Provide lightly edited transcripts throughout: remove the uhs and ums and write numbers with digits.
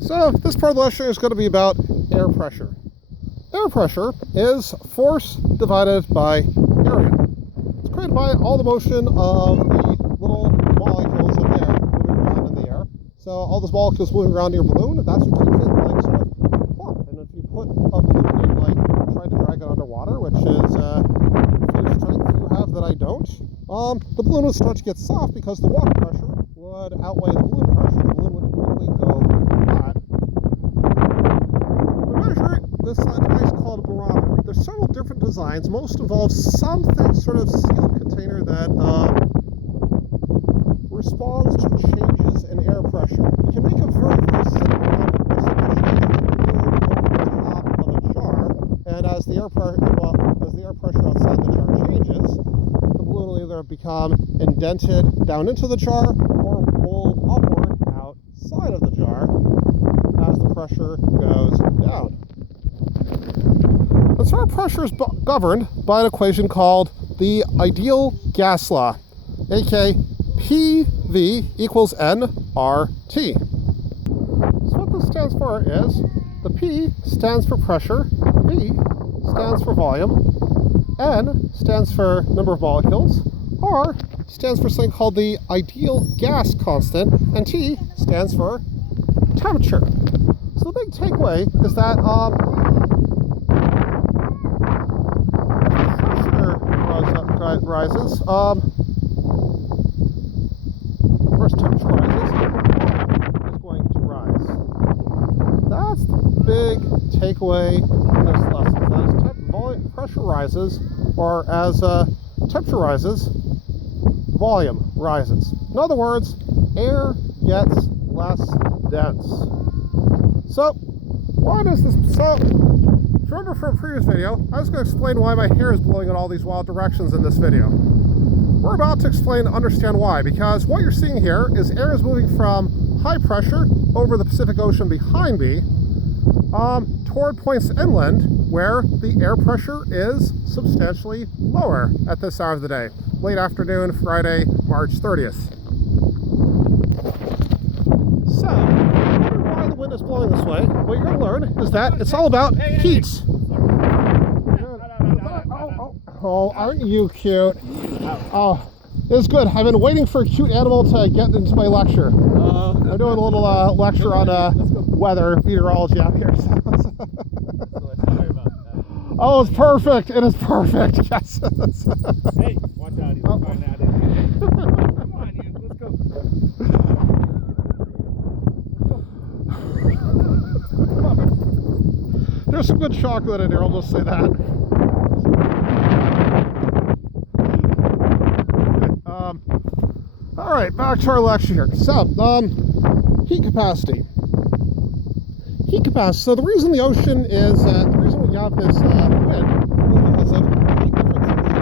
So this part of the lecture is going to be about air pressure. Air pressure is force divided by area. It's created by all the motion of the little molecules of air moving around in the air. So all those molecules moving around in your balloon, that's what keeps it like sort of plump. And if you put a balloon in, like try to drag it underwater, which is a strength you have that I don't, the balloon would start to get soft because the water pressure would outweigh the balloon pressure. The balloon would quickly go flat. We measure it with this device called a barometer. There's several different designs. Most involve something sort of sealed container that responds to changes in air pressure. You can make a very, very simple one where simply sticking the balloon over the top of a jar, and as the air pressure outside the jar changes, the balloon will either become indented down into the jar or rolled upward outside of the jar as the pressure goes down. And so our pressure is governed by an equation called the ideal gas law, aka PV equals nRT. So what this stands for is the P stands for pressure, V stands for volume, N stands for number of molecules, R stands for something called the ideal gas constant, and T stands for temperature. So the big takeaway is that pressure rises, whereas temperature rises, is going to rise. That's the big takeaway in this lesson. That is pressure rises, or as temperature rises, volume rises. In other words, air gets less dense. So, why does this... So, remember from a previous video, I was going to explain why my hair is blowing in all these wild directions in this video. We're about to explain and understand why, because what you're seeing here is air is moving from high pressure over the Pacific Ocean behind me toward points inland where the air pressure is substantially lower at this hour of the day, late afternoon, Friday, March 30th. So, why the wind is blowing this way, what you're going to learn is that it's all about heat. Oh, aren't you cute? Oh, it's good. I've been waiting for a cute animal to get into my lecture. I'm doing a little lecture on weather, meteorology out here. Oh, it's perfect. It is perfect. Yes. Hey, watch out. He's trying out it. Come on, Ian. Let's go. There's some good chocolate in here, I'll just say that. All right, back to our lecture here. So, heat capacity. Heat capacity. So the reason the ocean is, the reason we have this wind is because of heat differences.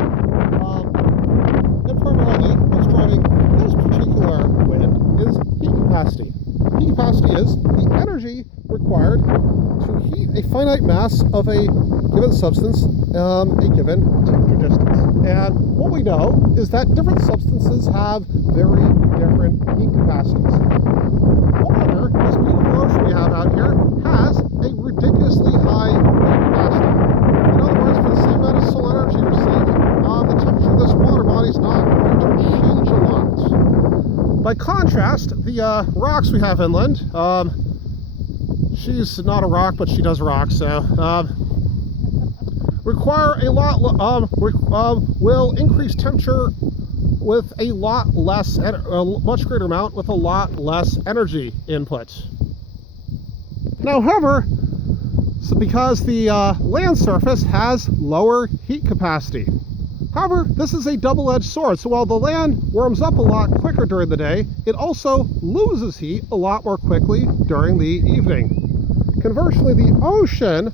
And primarily, what's driving this particular wind is heat capacity. Heat capacity is the energy required to heat a finite mass of a given substance, a given temperature distance. And what we know is that different substances have very different heat capacities. Water, this beautiful ocean we have out here, has a ridiculously high heat capacity. In other words, for the same amount of solar energy received, the temperature of this water body is not going to change a lot. By contrast, the rocks we have inland, she's not a rock, but she does rock, so require a lot, will increase temperature with a lot less, a much greater amount with a lot less energy input. Now, however, because the land surface has lower heat capacity. However, this is a double-edged sword. So while the land warms up a lot quicker during the day, it also loses heat a lot more quickly during the evening. Conversely, the ocean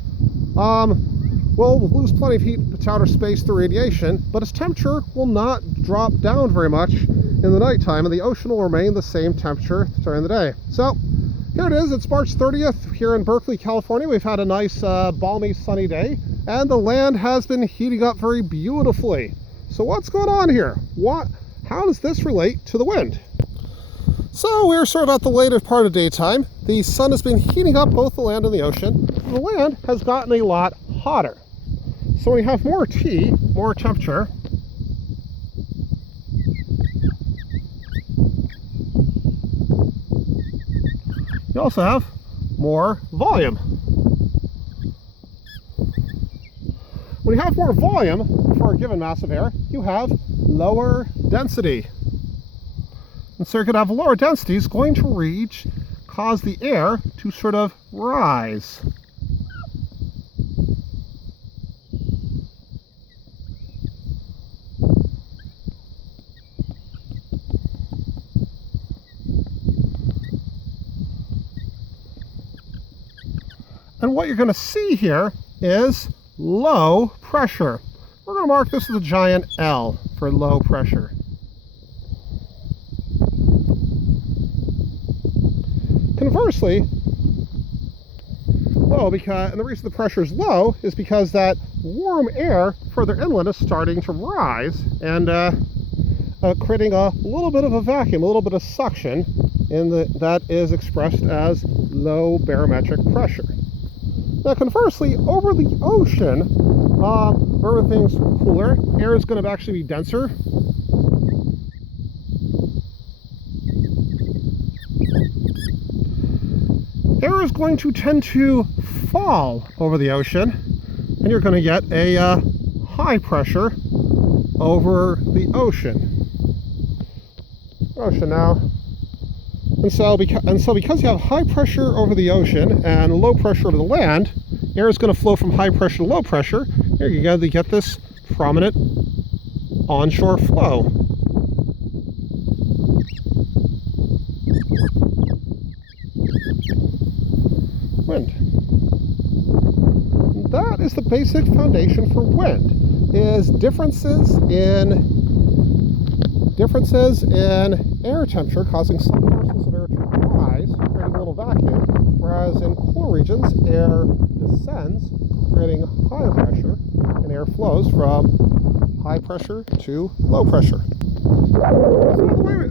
will lose plenty of heat to outer space through radiation, but its temperature will not drop down very much in the nighttime, and the ocean will remain the same temperature during the day. So here it is. It's March 30th here in Berkeley, California. We've had a nice balmy sunny day, and the land has been heating up very beautifully. So what's going on here? How does this relate to the wind? So we're sort of at the later part of daytime. The sun has been heating up both the land and the ocean. The land has gotten a lot hotter. So when you have more T, more temperature, you also have more volume. When you have more volume for a given mass of air, you have lower density. And so you're going to have a lower density is going to cause the air to sort of rise. And what you're going to see here is low pressure. We're going to mark this with a giant L for low pressure. Conversely, low, and the reason the pressure is low is because that warm air further inland is starting to rise and creating a little bit of a vacuum, a little bit of suction that is expressed as low barometric pressure. Now conversely, over the ocean, where everything's cooler, air is going to actually be denser. Air is going to tend to fall over the ocean, and you're going to get a high pressure over the ocean. Now, and so because you have high pressure over the ocean and low pressure over the land, air is going to flow from high pressure to low pressure. Here you go, you get this prominent onshore flow. Wind. That is the basic foundation for wind, is differences in air temperature causing some particles of air to rise, creating a little vacuum, whereas in cool regions, air descends, creating higher pressure, and air flows from high pressure to low pressure.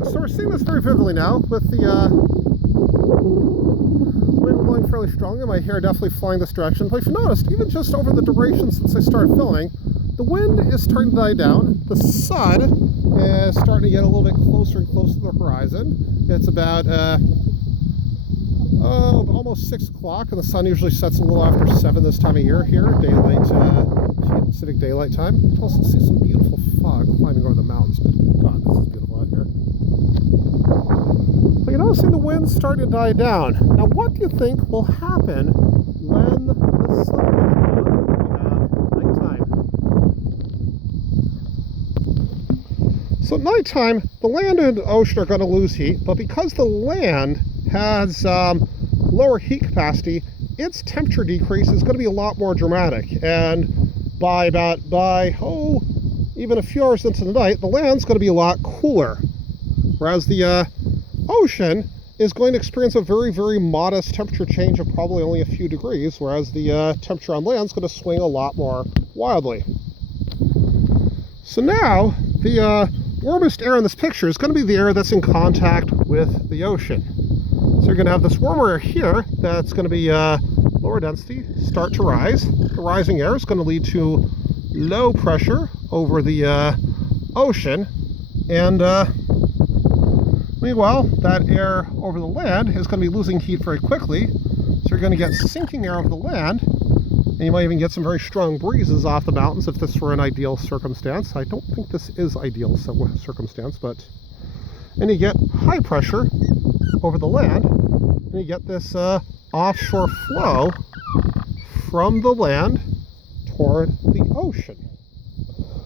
So we're seeing this very vividly now with the wind blowing fairly strongly. My hair definitely flying this direction. But if you noticed, even just over the duration since I started filming, the wind is starting to die down. The sun is starting to get a little bit closer and closer to the horizon. It's about almost 6 o'clock, and the sun usually sets a little after 7 this time of year here, daylight, Pacific daylight time. You can also see some beautiful fog climbing over the mountains, but God, this is beautiful out here. But you're noticing the wind starting to die down. Now, what do you think will happen when the sun goes down and we have nighttime? So at nighttime, the land and the ocean are going to lose heat, but because the land has lower heat capacity, its temperature decrease is going to be a lot more dramatic. And by even a few hours into the night, the land's going to be a lot cooler. Whereas the ocean is going to experience a very, very modest temperature change of probably only a few degrees, whereas the temperature on land is going to swing a lot more wildly. So now, the warmest air in this picture is going to be the air that's in contact with the ocean. So you're going to have this warmer air here that's going to be lower density, start to rise. The rising air is going to lead to low pressure over the ocean, and meanwhile, that air over the land is going to be losing heat very quickly. So you're going to get sinking air over the land, and you might even get some very strong breezes off the mountains if this were an ideal circumstance. I don't think this is ideal circumstance, and you get high pressure over the land, and you get this offshore flow from the land toward the ocean.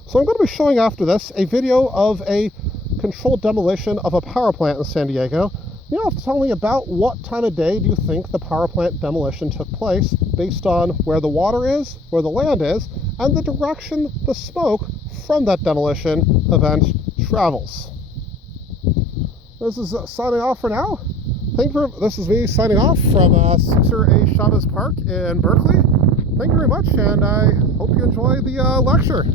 So I'm going to be showing after this a video of a controlled demolition of a power plant in San Diego. You have to tell me about what time of day do you think the power plant demolition took place based on where the water is, where the land is, and the direction the smoke from that demolition event travels. This is signing off for now. This is me signing off from Cesar A. Chavez Park in Berkeley. Thank you very much, and I hope you enjoy the lecture.